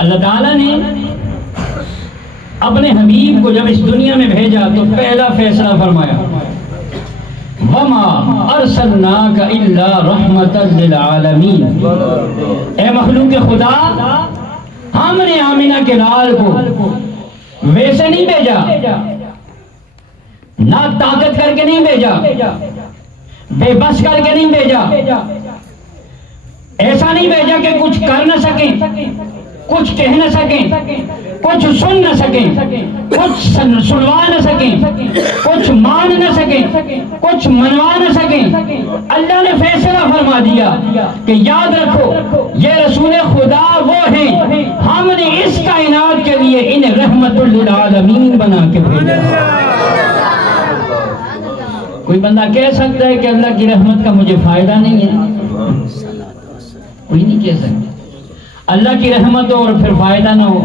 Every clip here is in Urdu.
اللہ تعالیٰ نے اپنے حبیب کو جب اس دنیا میں بھیجا تو پہلا فیصلہ فرمایا وَمَا أَرْسَلْنَاكَ إِلَّا رَحْمَةً لِلْعَالَمِينَ، اے مخلوق خدا، ہم نے آمنہ کے لال کو ویسے نہیں بھیجا، نہ طاقت کر کے نہیں بھیجا، بے بس کر کے نہیں بھیجا، ایسا نہیں بھیجا کہ کچھ کر نہ سکیں، کچھ کہہ نہ سکیں، کچھ سن نہ سکیں، کچھ سنوا نہ سکیں، کچھ مان نہ سکیں، کچھ منوا نہ سکیں۔ اللہ نے فیصلہ فرما دیا کہ یاد رکھو یہ رسول خدا وہ ہیں، ہم نے اس کائنات کے لیے انہیں رحمت للعالمین بنا کے بھیجا۔ کوئی بندہ کہہ سکتا ہے کہ اللہ کی رحمت کا مجھے فائدہ نہیں ہے؟ کوئی نہیں کہہ سکتا۔ اللہ کی رحمت ہو اور پھر فائدہ نہ ہو،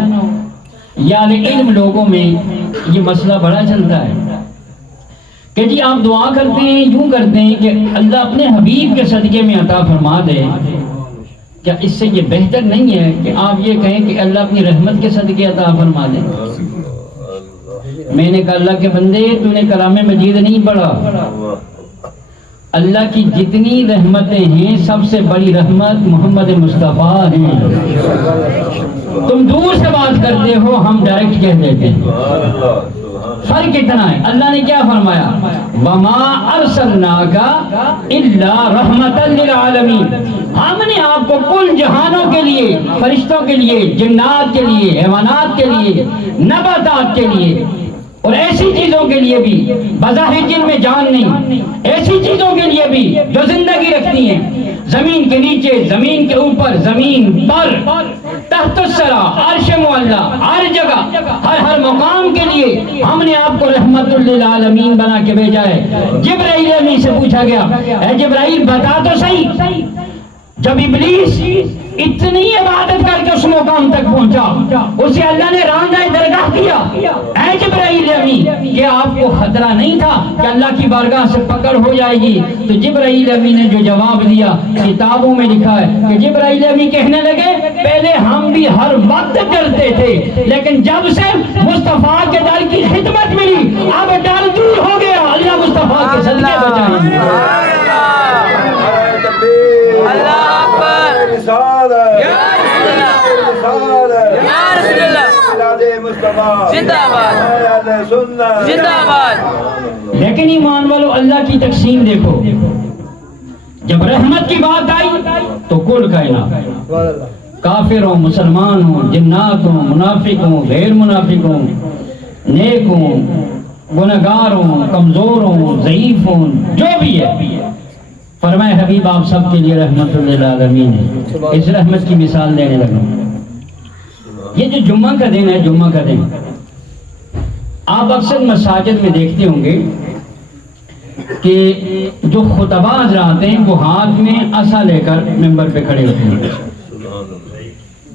یار علم لوگوں میں یہ مسئلہ بڑا چلتا ہے کہ جی آپ دعا کرتے ہیں، یوں کرتے ہیں کہ اللہ اپنے حبیب کے صدقے میں عطا فرما دے، کیا اس سے یہ بہتر نہیں ہے کہ آپ یہ کہیں کہ اللہ اپنی رحمت کے صدقے عطا فرما دے؟ میں نے کہا اللہ کے بندے تو نے کلام مجید نہیں پڑھا، اللہ کی جتنی رحمتیں ہیں سب سے بڑی رحمت محمد مصطفیٰ ہیں۔ تم دور سے بات کرتے ہو، ہم ڈائریکٹ کہہ دیتے ہیں، فرق اتنا ہے۔ اللہ نے کیا فرمایا وَمَا أَرْسَلْنَاكَ إِلَّا رَحْمَةً لِلْعَالَمِينَ، ہم نے آپ کو کل جہانوں کے لیے، فرشتوں کے لیے، جنات کے لیے، حیوانات کے لیے، نباتات کے لیے اور ایسی چیزوں کے لیے بھی بظاہر جن میں جان نہیں، ایسی چیزوں کے لیے بھی جو زندگی رکھتی ہیں، زمین کے نیچے، زمین کے اوپر، زمین پر، تحت الثری، عرش معلی، ہر جگہ، ہر مقام کے لیے ہم نے آپ کو رحمت للعالمین بنا کے بھیجا ہے۔ جبرائیل امین سے پوچھا گیا اے جبرائیل بتا تو صحیح، جب ابلیس اتنی عبادت کر کے اس مقام تک پہنچا، اسے اللہ نے راندہ درگاہ کیا، اے جبرائیل امین کہ آپ کو خطرہ نہیں تھا کہ اللہ کی بارگاہ سے پکڑ ہو جائے گی؟ تو جبرائیل امین نے جو جواب دیا کتابوں میں لکھا ہے کہ جبرائیل امین کہنے لگے پہلے ہم بھی ہر وقت ڈرتے تھے، لیکن جب سے مصطفیٰ کے در کی خدمت ملی اب ڈر دور ہو گیا۔ اللہ مصطفیٰ کے صدقے بچائیں۔ اللہ اکبر، زندہ باد، زندہ باد۔ لیکن ایمان والو اللہ کی تقسیم دیکھو، جب رحمت کی بات آئی تو کل کائنات، کافر ہوں، مسلمان ہوں، جنات ہوں، منافق ہوں، غیر منافق ہوں، نیک ہوں، گنہگار ہوں، کمزور ہوں، ضعیف ہوں، جو بھی ہے، فرمائے حبیب آپ سب کے لیے رحمت للعالمین ہے۔ اس رحمت کی مثال دینے لگا۔ یہ جو جمعہ کا دن ہے، جمعہ کا دن آپ اکثر مساجد میں دیکھتے ہوں گے کہ جو خطبہ حضرات ہیں وہ ہاتھ میں عصا لے کر ممبر پہ کھڑے ہوتے ہیں۔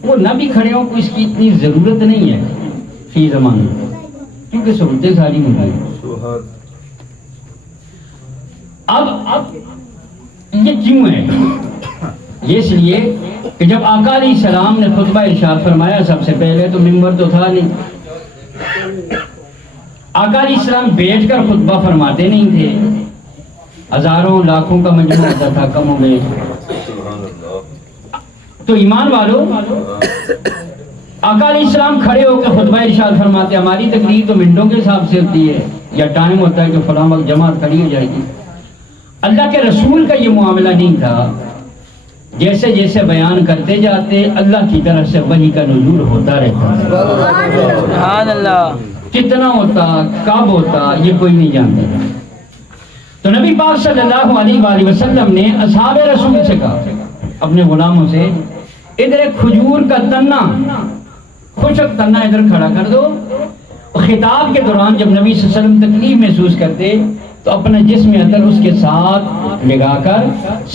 وہ نہ بھی کھڑے ہوں، کوئی اس کی اتنی ضرورت نہیں ہے فی زمانے، کیونکہ سہولتیں ساری موجود ہیں۔ اب یہ کیوں ہے؟ یہ اس لیے کہ جب آقا علیہ السلام نے خطبہ ارشاد فرمایا، سب سے پہلے تو ممبر تو تھا نہیں، آقا علیہ السلام بیٹھ کر خطبہ فرماتے نہیں تھے، ہزاروں لاکھوں کا مجمع ہوتا تھا کم و بیش۔ تو ایمان والو آقا علیہ السلام کھڑے ہو کے خطبہ ارشاد فرماتے، ہماری تقریر تو منٹوں کے حساب سے ہوتی ہے یا ٹائم ہوتا ہے کہ فلاں وقت جماعت کھڑی ہو جائے گی۔ اللہ کے رسول کا یہ معاملہ نہیں تھا، جیسے جیسے بیان کرتے جاتے اللہ کی طرف سے وحی کا نزول ہوتا رہتا۔ سبحان اللہ۔ کتنا ہوتا، کب ہوتا، یہ کوئی نہیں جانتا۔ تو نبی پاک صلی اللہ علیہ وآلہ وسلم نے اصحاب رسول سے کہا، اپنے غلاموں سے، ادھر ایک کھجور کا تنا، خشک تنا ادھر کھڑا کر دو۔ خطاب کے دوران جب نبی صلی اللہ علیہ وسلم تکلیف محسوس کرتے تو اپنے جسم اندر اس کے ساتھ لگا کر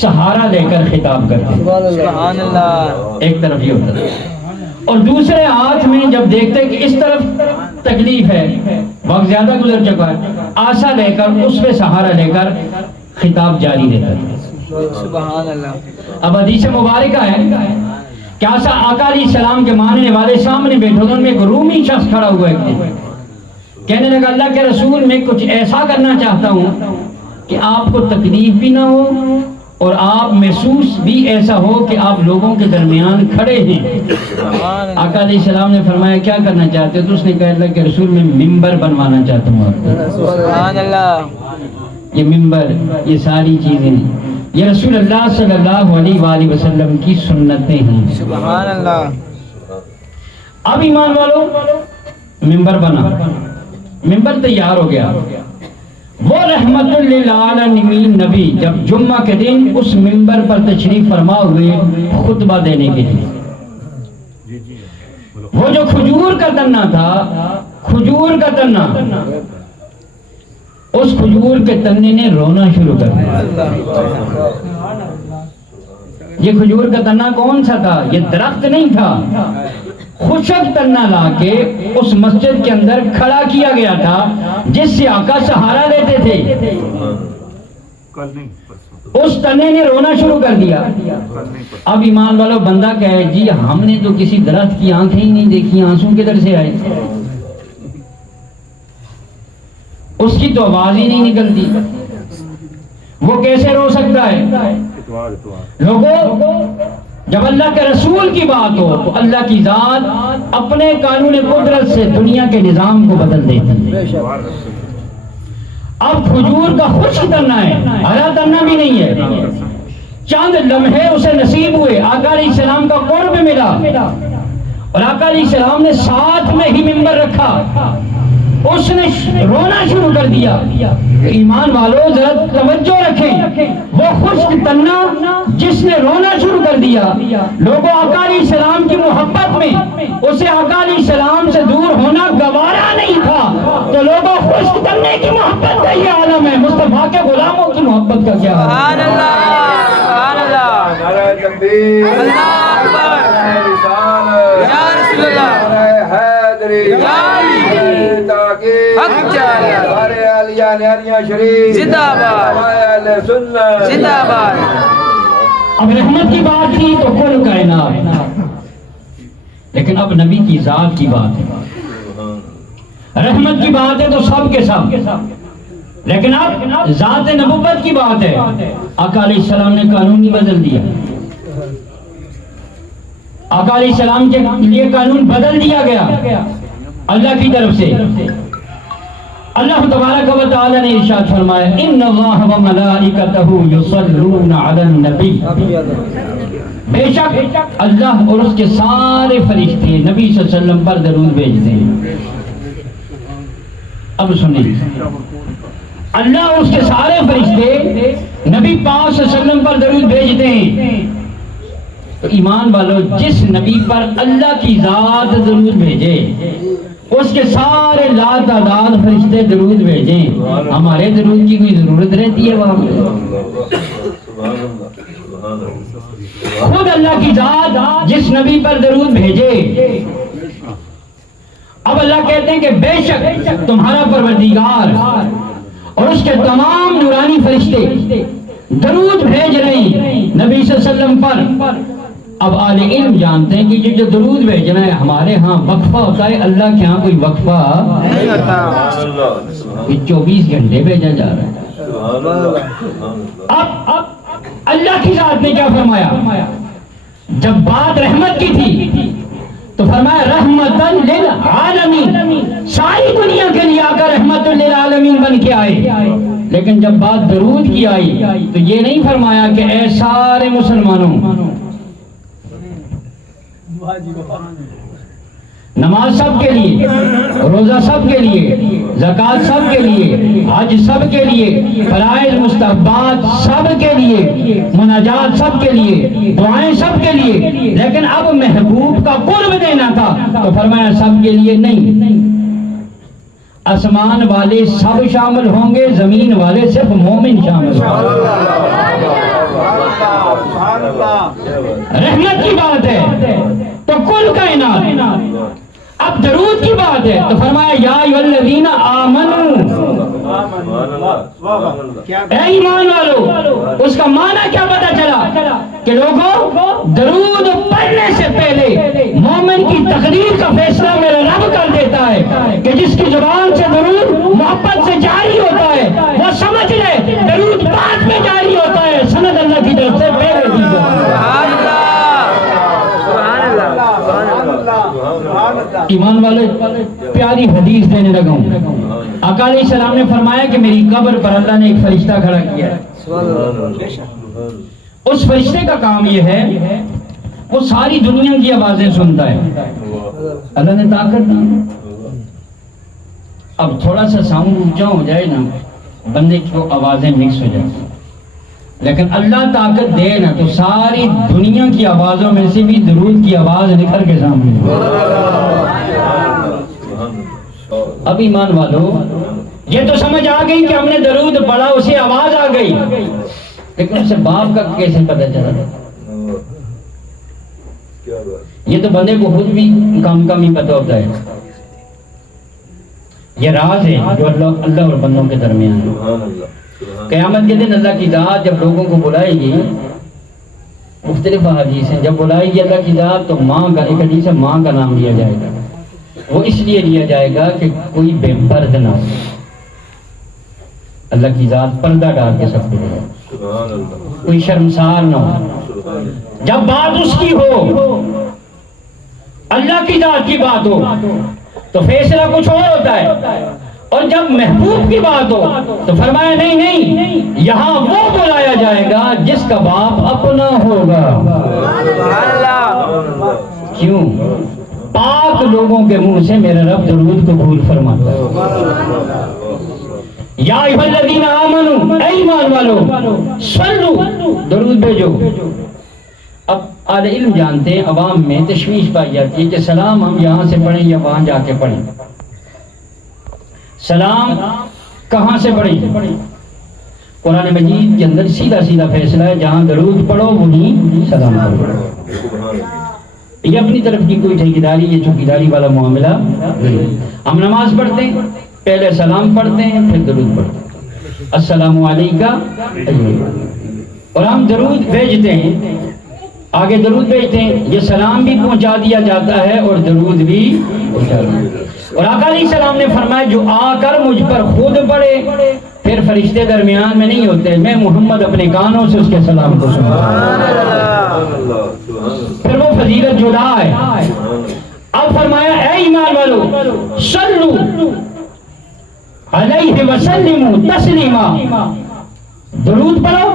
سہارا لے کر خطاب کرتے۔ سبحان اللہ۔ ایک طرف یہ ہوتا تھا، اور دوسرے ہاتھ میں جب دیکھتے کہ اس طرف تکلیف ہے، وقت زیادہ گزر چکا ہے، آسا لے کر اس پہ سہارا لے کر خطاب جاری رہتا تھا۔ سبحان اللہ۔ اب حدیث مبارکہ ہے کہ آقا علیہ السلام کے ماننے والے سامنے بیٹھے ان میں ایک رومی شخص کھڑا ہوا ہے، کہنے لگا اللہ کے رسول میں کچھ ایسا کرنا چاہتا ہوں کہ آپ کو تکلیف بھی نہ ہو اور آپ محسوس بھی ایسا ہو کہ آپ لوگوں کے درمیان کھڑے ہیں۔ آقا علیہ السلام نے فرمایا کیا کرنا چاہتے ہو؟ تو اس نے کہا اللہ کے رسول میں ممبر بنوانا چاہتا ہوں آپ کو۔ سبحان اللہ، یہ ممبر، یہ ساری چیزیں یہ رسول اللہ صلی اللہ علیہ وآلہ وسلم کی سنتیں ہیں۔ سبحان اللہ۔ اب ایمان والو ممبر بنا، ممبر تیار ہو گیا، وہ رحمت للعالمین نبی جب جمعہ کے دن اس ممبر پر تشریف فرما ہوئے خطبہ دینے کے لیے، وہ جو کھجور کا تنا تھا، کھجور کا تنا، اس کھجور کے تنے نے رونا شروع کر دیا۔ یہ کھجور کا تنا کون سا تھا؟ یہ درخت نہیں تھا، خشک تنا لا کے اس مسجد کے اندر کھڑا کیا گیا تھا جس سے آقا سہارا لیتے تھے۔ اس تنے نے رونا شروع کر دیا۔ اب ایمان والو بندہ کہے جی ہم نے تو کسی درخت کی آنکھیں ہی نہیں دیکھی، آنسو کدھر سے آئے؟ اس کی تو آواز ہی نہیں نکلتی، وہ کیسے رو سکتا ہے؟ لوگوں جب اللہ کے رسول کی بات ہو تو اللہ کی ذات اپنے قانون قدرت سے دنیا کے نظام کو بدل دیتی ہے۔ اب کھجور کا خشک تنا ہے، ہرا تنا بھی نہیں ہے، چند لمحے اسے نصیب ہوئے، آقا علیہ السلام کا قرب ملا اور آقا علیہ السلام نے ساتھ میں ہی ممبر رکھا، اس نے رونا شروع کر دیا۔ ایمان والو ذرا توجہ رکھیں، وہ خشک تنا جس نے رونا شروع کر دیا، لوگوں آقا علیہ السلام کی محبت میں اسے آقا علیہ السلام سے دور ہونا گوارا نہیں تھا، تو لوگوں خشک تنے کی محبت کا یہ عالم ہے، مصطفیٰ کے غلاموں کی محبت کا کیا عالم ہے؟ سبحان اللہ، سبحان اللہ، نعرہ تکبیر، اللہ اکبر، نعرہ رسالت، یا رسول اللہ، نعرہ حیدری، یا علی، نعرہ تحقیق، حق جاریہ، نعرہ علیہ نعریہ شریف، زندہ باد، نعرہ اہل سنت، زندہ باد۔ اب رحمت کی بات تھی تو کل کائنات، لیکن اب نبی کی ذات کی بات ہے۔ رحمت کی بات ہے تو سب کے سب، لیکن اب ذات نبوت کی بات ہے۔ آقا علیہ السلام نے قانون ہی بدل دیا، آقا علیہ السلام کے لیے قانون بدل دیا گیا اللہ کی طرف سے۔ اللہ تبارک و تعالی نے ارشاد فرمایا ان اللہ و ملائکتہ یصلون علی النبی، بے شک اللہ اور اس کے سارے فرشتے نبی صلی اللہ علیہ وسلم پر درود بھیجتے ہیں۔ اب سنیں، اللہ اور اس کے سارے فرشتے نبی پاک صلی اللہ علیہ وسلم پر درود بھیجتے ہیں، تو ایمان والو جس نبی پر اللہ کی ذات درود بھیجے اس کے سارے لا تعداد فرشتے درود بھیجیں، ہمارے درود کی کوئی ضرورت رہتی ہے وہاں؟ خود اللہ کی ذات جس نبی پر درود بھیجے۔ اب اللہ کہتے ہیں کہ بے شک تمہارا پروردگار اور اس کے تمام نورانی فرشتے درود بھیج رہے ہیں نبی صلی اللہ علیہ وسلم پر۔ اب اہل علم جانتے ہیں کہ جو درود بھیجنا ہے ہمارے ہاں وقفہ ہوتا ہے، اللہ کے ہاں کوئی وقفہ نہیں ہوتا۔ 24 گھنٹے بھیجا جا رہا ہے۔ اب اللہ کی ذات نے کیا فرمایا؟ جب بات رحمت کی تھی تو فرمایا رحمتاً للعالمین، ساری دنیا کے لیے آقا رحمت للعالمین بن کے آئے۔ لیکن جب بات درود کی آئی تو یہ نہیں فرمایا کہ اے سارے مسلمانوں، نماز سب کے لیے، روزہ سب کے لیے، زکوٰۃ سب کے لیے، حج سب کے لیے، فرائض مستحبات سب کے لیے، مناجات سب کے لیے، دعائیں سب کے لیے، لیکن اب محبوب کا قرب دینا تھا تو فرمایا سب کے لیے نہیں، آسمان والے سب شامل ہوں گے، زمین والے صرف مومن شامل ہوں گے۔ رحمت کی بات ہے تو کل کائنات، اب درود کی بات ہے تو فرمایا یا ایھا الذین آمنوا اے ایمان والو، اس کا معنی کیا پتا چلا کہ لوگوں درود پڑھنے سے پہلے مومن کی تقدیر کا فیصلہ میرا رب کر دیتا ہے کہ جس کی زبان سے درود محبت سے جاری ہوتا ہے وہ سمجھ لے درود بعد میں جاری ہوتا ہے، سند اللہ کی طرف سے پہلے دی جاتی ہے۔ ایمان والے پیاری حدیث دینے لگا ہوں۔ آقا علیہ السلام نے فرمایا کہ میری قبر پر اللہ نے ایک فرشتہ کھڑا کیا ہے، اس فرشتے کا کام یہ ہے وہ ساری دنیا کی آوازیں سنتا ہے، اللہ نے طاقت دی۔ اب تھوڑا سا ساؤنڈ اونچا ہو جائے نا بندے کو آوازیں مکس ہو جائیں، لیکن اللہ طاقت دے نا تو ساری دنیا کی آوازوں میں سے بھی درود کی آواز نکھر کے سامنے۔ اب ایمان والو یہ تو سمجھ آ گئی کہ ہم نے درود پڑھا اسے آواز آ گئی، لیکن اسے باپ کا کیسے پتہ چلا؟ یہ تو بندے کو خود بھی کم ہی پتہ ہوتا ہے۔ یہ راز ہے جو اللہ اور بندوں کے درمیان ہے۔ قیامت کے دن اللہ کی ذات جب لوگوں کو بلائے گی، مختلف حدیث ہیں، جب بلائے گی اللہ کی ذات تو ماں کا، ایک حدیث ہے ماں کا نام لیا جائے گا۔ وہ اس لیے لیا جائے گا کہ کوئی بے پرد نہ ہو، اللہ کی ذات پردہ ڈال کے سب کو، کوئی شرمسار نہ ہو۔ جب بات اس کی ہو، اللہ کی ذات کی بات ہو تو فیصلہ کچھ اور ہوتا ہے، اور جب محبوب کی بات ہو تو فرمایا نہیں نہیں، یہاں وہ بلایا جائے گا جس کا باپ اپنا ہوگا۔ کیوں؟ پاک لوگوں کے منہ سے میرا رب درود قبول فرماتا ہے۔ یا ایھا الذین آمنوا، اے ایمان والو، صلو، درود بھیجو۔ اب اہل علم جانتے ہیں عوام میں تشویش پائی جاتی ہے کہ سلام ہم یہاں سے پڑھیں یا وہاں جا کے پڑھیں، سلام کہاں سے پڑھیں؟ قرآن مجید کے اندر سیدھا سیدھا فیصلہ ہے، جہاں درود پڑھو وہیں سلام پڑھو۔ یہ اپنی طرف کی کوئی ٹھیکیداری یا چوکیداری والا معاملہ نہیں۔ ہم نماز پڑھتے ہیں، پہلے سلام پڑھتے ہیں پھر درود پڑھتے ہیں، السلام علیکم، اور ہم درود بھیجتے ہیں، آگے درود بھیجتے ہیں، یہ سلام بھی پہنچا دیا جاتا ہے اور درود بھی پہنچا دیا جاتا ہے۔ اور آقا علیہ السلام نے فرمایا جو آ کر مجھ پر خود پڑھے، پھر فرشتے درمیان میں نہیں ہوتے، میں محمد اپنے کانوں سے اس کے سلام کو سنتا ہوں، پھر وہ فضیلت جدا ہے۔ اب فرمایا اے ایمان والو، صلو علیہ وسلموا تسلیما، درود پڑھو،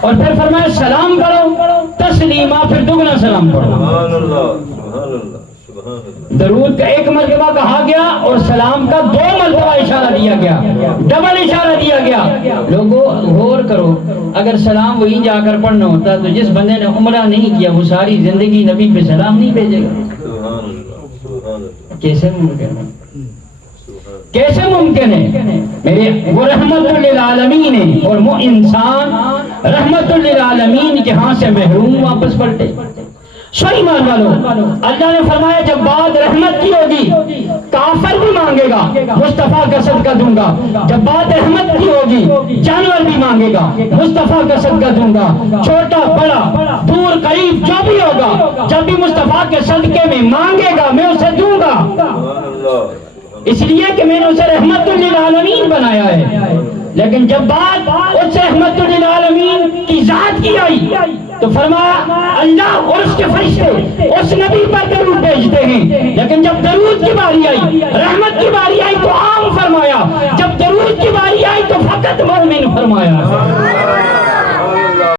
اور پھر فرمایا سلام پڑھو تسلیما، پھر دگنا سلام پڑھو۔ درود کا ایک مرتبہ کہا گیا اور سلام کا 2 مرتبہ اشارہ دیا گیا، ڈبل اشارہ دیا گیا۔ لوگوں غور کرو، اگر سلام وہیں جا کر پڑھنا ہوتا تو جس بندے نے عمرہ نہیں کیا وہ ساری زندگی نبی پہ سلام نہیں بھیجے گا؟ کیسے ممکن ہے؟ کیسے ممکن ہے؟ میرے وہ رحمت للعالمین ہے، اور وہ انسان رحمت للعالمین کے ہاں سے محروم واپس پلٹے۔ سو ایمان والو، اللہ نے فرمایا جب بات رحمت کی ہوگی کافر بھی مانگے گا مصطفیٰ کا صدقہ دوں گا، جب بات رحمت کی ہوگی جانور بھی مانگے گا مصطفیٰ کا صدقہ دوں گا، چھوٹا بڑا دور قریب جو بھی ہوگا جب بھی مصطفیٰ کے صدقے میں مانگے گا میں اسے دوں گا، اس لیے کہ میں نے اسے رحمت للعالمین بنایا ہے۔ لیکن جب بات اس رحمت للعالمین کی ذات کی آئی تو فرمایا اللہ اور اس کے فرشتے اس نبی پر درود بھیجتے ہیں، لیکن جب درود کی باری آئی، رحمت کی باری آئی تو عام فرمایا، جب درود کی باری آئی تو فقط مومن فرمایا۔